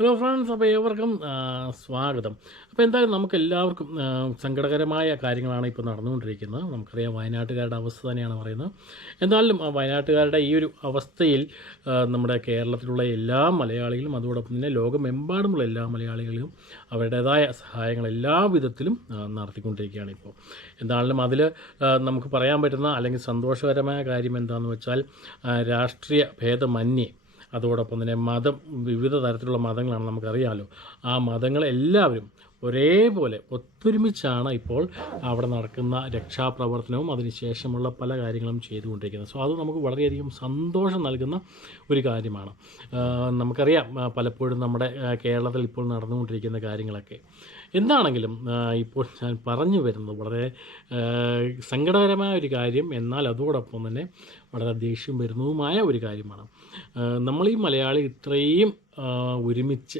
Hello friends അപ്പോൾ ഏവർക്കും സ്വാഗതം. അപ്പോൾ എന്തായാലും നമുക്ക് എല്ലാവർക്കും സങ്കടകരമായ കാര്യങ്ങളാണ് ഇപ്പോൾ നടന്നുകൊണ്ടിരിക്കുന്നത്. നമുക്കറിയാം വയനാട്ടുകാരുടെ അവസ്ഥ തന്നെയാണ് പറയുന്നത്. എന്നാലും ആ വയനാട്ടുകാരുടെ ഈ ഒരു അവസ്ഥയിൽ നമ്മുടെ കേരളത്തിലുള്ള എല്ലാ മലയാളികളും അതോടൊപ്പം തന്നെ ലോകമെമ്പാടുമുള്ള എല്ലാ മലയാളികളും അവരുടേതായ സഹായങ്ങൾ എല്ലാ വിധത്തിലും നടത്തിക്കൊണ്ടിരിക്കുകയാണ് ഇപ്പോൾ എന്നാലും അതിൽ നമുക്ക് പറയാൻ പറ്റുന്ന അല്ലെങ്കിൽ സന്തോഷകരമായ കാര്യം എന്താണെന്ന് വെച്ചാൽ രാഷ്ട്രീയ ഭേദമന്യേ അതോടൊപ്പം തന്നെ മതം വിവിധ തരത്തിലുള്ള മതങ്ങളാണ് നമുക്കറിയാമല്ലോ ആ മതങ്ങളെല്ലാവരും ഒരേപോലെ ഒത്തൊരുമിച്ചാണ് ഇപ്പോൾ അവിടെ നടക്കുന്ന രക്ഷാപ്രവർത്തനവും അതിനുശേഷമുള്ള പല കാര്യങ്ങളും ചെയ്തുകൊണ്ടിരിക്കുന്നത്. സോ അത് നമുക്ക് വളരെയധികം സന്തോഷം നൽകുന്ന ഒരു കാര്യമാണ്. നമുക്കറിയാം പലപ്പോഴും നമ്മുടെ കേരളത്തിൽ ഇപ്പോൾ നടന്നുകൊണ്ടിരിക്കുന്ന കാര്യങ്ങളൊക്കെ. എന്താണെങ്കിലും ഇപ്പോൾ ഞാൻ പറഞ്ഞു വരുന്നത് വളരെ സങ്കടകരമായ ഒരു കാര്യം എന്നാൽ അതോടൊപ്പം തന്നെ വളരെ ദേഷ്യം വരുന്നതുമായ ഒരു കാര്യമാണ്. നമ്മൾ ഈ മലയാളി ഇത്രയും ഒരുമിച്ച്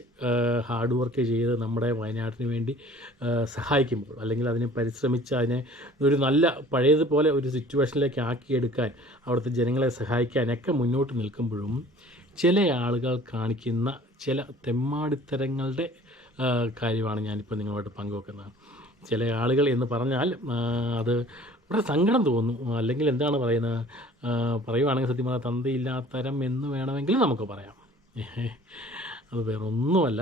ഹാർഡ് വർക്ക് ചെയ്ത് നമ്മുടെ വയനാട്ടിന് വേണ്ടി സഹായിക്കുമ്പോൾ അല്ലെങ്കിൽ അതിനെ പരിശ്രമിച്ച് അതിനെ ഒരു നല്ല പഴയതുപോലെ ഒരു സിറ്റുവേഷനിലേക്ക് ആക്കിയെടുക്കാൻ അവിടുത്തെ ജനങ്ങളെ സഹായിക്കാനൊക്കെ മുന്നോട്ട് നിൽക്കുമ്പോഴും ചില ആളുകൾ കാണിക്കുന്ന ചില തെമ്മാടിത്തരങ്ങളുടെ കാര്യമാണ് ഞാനിപ്പോൾ നിങ്ങളുമായിട്ട് പങ്കുവെക്കുന്നത്. ചില ആളുകൾ എന്ന് പറഞ്ഞാൽ അത് വളരെ സങ്കടം തോന്നും. അല്ലെങ്കിൽ എന്താണ് പറയുന്നത്? പറയുവാണെങ്കിൽ സത്യം തന്തയില്ലാത്തരം എന്ന് വേണമെങ്കിലും നമുക്ക് പറയാം. അത് വേറെ ഒന്നുമല്ല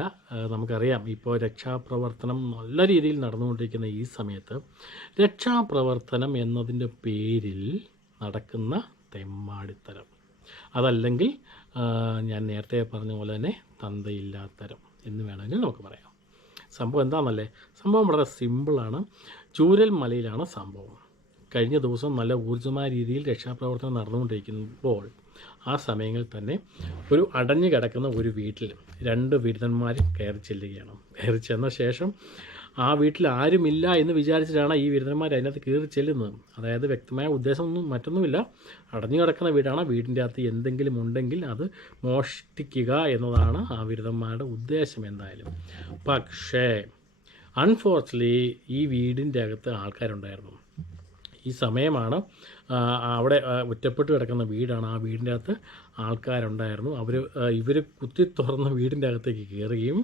നമുക്കറിയാം ഇപ്പോൾ രക്ഷാപ്രവർത്തനം നല്ല രീതിയിൽ നടന്നുകൊണ്ടിരിക്കുന്ന ഈ സമയത്ത് രക്ഷാപ്രവർത്തനം എന്നതിന്റെ പേരിൽ നടക്കുന്ന തെമ്മാടിത്തരം. അതല്ലെങ്കിൽ ഞാൻ നേരത്തെ പറഞ്ഞ പോലെ തന്നെ തന്തയില്ലാത്തരം എന്ന് വേണമെങ്കിൽ നമുക്ക് പറയാം. സംഭവം എന്താണെന്നല്ലേ സംഭവം വളരെ സിമ്പിളാണ്. ചൂരൽ മലയിലാണ് സംഭവം. കഴിഞ്ഞ ദിവസം നല്ല ഊർജമായ രീതിയിൽ രക്ഷാപ്രവർത്തനം നടന്നുകൊണ്ടിരിക്കുമ്പോൾ ആ സമയങ്ങളിൽ തന്നെ ഒരു അടഞ്ഞു കിടക്കുന്ന ഒരു വീട്ടിൽ രണ്ട് ബിരുദന്മാർ കയറി ചെല്ലുകയാണ്. കയറി ചെന്ന ശേഷം ആ വീട്ടിൽ ആരുമില്ല എന്ന് വിചാരിച്ചിട്ടാണ് ഈ വിരുദ്ധന്മാർ അതിനകത്ത് കയറി ചെല്ലുന്നത്. അതായത് വ്യക്തമായ ഉദ്ദേശമൊന്നും മറ്റൊന്നുമില്ല. അടഞ്ഞു കിടക്കുന്ന വീടാണ്. വീടിന്റെ അകത്ത് എന്തെങ്കിലും ഉണ്ടെങ്കിൽ അത് മോഷ്ടിക്കുക എന്നതാണ് ആ വിരുദ്ധന്മാരുടെ ഉദ്ദേശം എന്തായാലും. പക്ഷേ അൺഫോർച്ചുനേറ്റ്ലി ഈ വീടിന്റെ അകത്ത് ആൾക്കാരുണ്ടായിരുന്നു. ഈ സമയമാണ്. അവിടെ ഒറ്റപ്പെട്ട് കിടക്കുന്ന വീടാണ്. ആ വീടിന്റെ അകത്ത് ആൾക്കാരുണ്ടായിരുന്നു. അവർ ഇവർ കുത്തി തുറന്ന വീടിന്റെ അകത്തേക്ക് കയറുകയും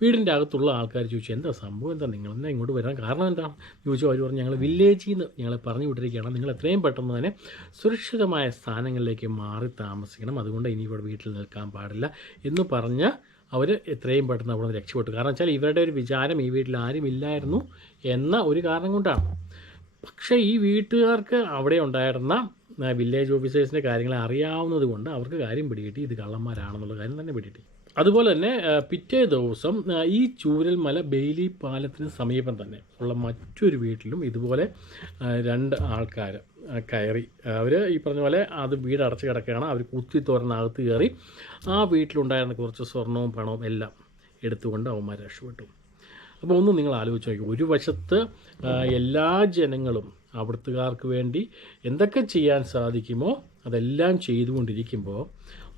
വീടിന്റെ അകത്തുള്ള ആൾക്കാർ ചോദിച്ചു എന്താ സംഭവം? എന്താ നിങ്ങൾ എന്നാ ഇങ്ങോട്ട് വരാൻ കാരണം എന്താ? ചോദിച്ചു അവർ പറഞ്ഞു ഞങ്ങൾ വില്ലേജിൽ നിന്ന് ഞങ്ങളെ പറഞ്ഞു വിട്ടിരിക്കുകയാണ്. നിങ്ങൾ എത്രയും പെട്ടെന്ന് തന്നെ സുരക്ഷിതമായ സ്ഥാനങ്ങളിലേക്ക് മാറി താമസിക്കണം. അതുകൊണ്ട് ഇനി ഇവിടെ വീട്ടിൽ നിൽക്കാൻ പാടില്ല എന്ന് പറഞ്ഞ് അവർ എത്രയും പെട്ടെന്ന് അവിടെ നിന്ന് രക്ഷപ്പെട്ടു. കാരണം വെച്ചാൽ ഇവരുടെ ഒരു വിചാരം ഈ വീട്ടിൽ ആരും ഇല്ലായിരുന്നു എന്ന ഒരു കാരണം കൊണ്ടാണ്. പക്ഷേ ഈ വീട്ടുകാർക്ക് അവിടെ ഉണ്ടായിരുന്ന വില്ലേജ് ഓഫീസേഴ്സിന്റെ കാര്യങ്ങൾ അറിയാവുന്നത് കൊണ്ട് അവർക്ക് കാര്യം പിടികിട്ടി. ഇത് കള്ളന്മാരാണെന്നുള്ള കാര്യം തന്നെ പിടികിട്ടി. അതുപോലെ തന്നെ പിറ്റേ ദിവസം ഈ ചൂരൽമല ബെയിലി പാലത്തിന് സമീപം തന്നെ ഉള്ള മറ്റൊരു വീട്ടിലും ഇതുപോലെ രണ്ട് ആൾക്കാർ കയറി. അവർ ഈ പറഞ്ഞ പോലെ അത് വീട് അടച്ചു കിടക്കുകയാണ്. അവർ കുത്തി തുറന്നകത്ത് കയറി ആ വീട്ടിലുണ്ടായിരുന്ന കുറച്ച് സ്വർണവും പണവും എല്ലാം എടുത്തുകൊണ്ട് അവന്മാർ രക്ഷപ്പെട്ടു. അപ്പോൾ ഒന്ന് നിങ്ങൾ ആലോചിച്ച് നോക്കി. ഒരു വശത്ത് എല്ലാ ജനങ്ങളും അവിടുത്തുകാർക്ക് വേണ്ടി എന്തൊക്കെ ചെയ്യാൻ സാധിക്കുമോ അതെല്ലാം ചെയ്തുകൊണ്ടിരിക്കുമ്പോൾ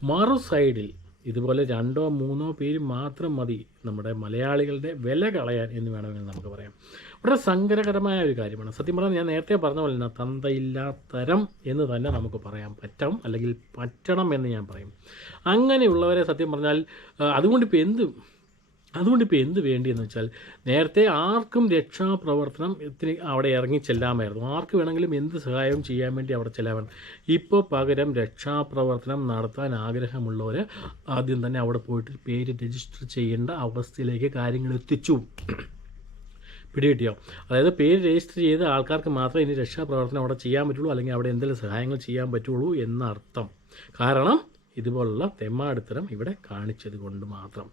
മറു സൈഡിൽ ഇതുപോലെ രണ്ടോ മൂന്നോ പേര് മാത്രം മതി നമ്മുടെ മലയാളികളുടെ വില കളയാൻ എന്ന് വേണമെങ്കിൽ നമുക്ക് പറയാം. വളരെ സങ്കടകരമായ ഒരു കാര്യമാണ്. സത്യം പറഞ്ഞാൽ ഞാൻ നേരത്തെ പറഞ്ഞ പോലെ തന്നെ തന്തയില്ലാത്തരം എന്ന് തന്നെ നമുക്ക് പറയാൻ പറ്റാം അല്ലെങ്കിൽ പറ്റണം എന്ന് ഞാൻ പറയും. അങ്ങനെയുള്ളവരെ സത്യം പറഞ്ഞാൽ അതുകൊണ്ട് ഇപ്പോൾ എന്ത് അതുകൊണ്ട് ഇപ്പോൾ എന്ത് വേണ്ടിയെന്ന് വെച്ചാൽ നേരത്തെ ആർക്കും രക്ഷാപ്രവർത്തനം ഇത്തിരി അവിടെ ഇറങ്ങി ചെല്ലാമായിരുന്നു. ആർക്ക് വേണമെങ്കിലും എന്ത് സഹായവും ചെയ്യാൻ വേണ്ടി അവിടെ ചെല്ലാമായിരുന്നു. ഇപ്പോൾ പകരം രക്ഷാപ്രവർത്തനം നടത്താൻ ആഗ്രഹമുള്ളവർ ആദ്യം തന്നെ അവിടെ പോയിട്ട് പേര് രജിസ്റ്റർ ചെയ്യേണ്ട അവസ്ഥയിലേക്ക് കാര്യങ്ങൾ എത്തിച്ചു. പിടികിട്ടിയോ? അതായത് പേര് രജിസ്റ്റർ ചെയ്ത ആൾക്കാർക്ക് മാത്രമേ ഇനി രക്ഷാപ്രവർത്തനം അവിടെ ചെയ്യാൻ പറ്റുള്ളൂ അല്ലെങ്കിൽ അവിടെ എന്തെങ്കിലും സഹായങ്ങൾ ചെയ്യാൻ പറ്റുള്ളൂ എന്നർത്ഥം. കാരണം ഇതുപോലുള്ള തെമ്മാടിത്തരം ഇവിടെ കാണിച്ചത് കൊണ്ട് മാത്രം.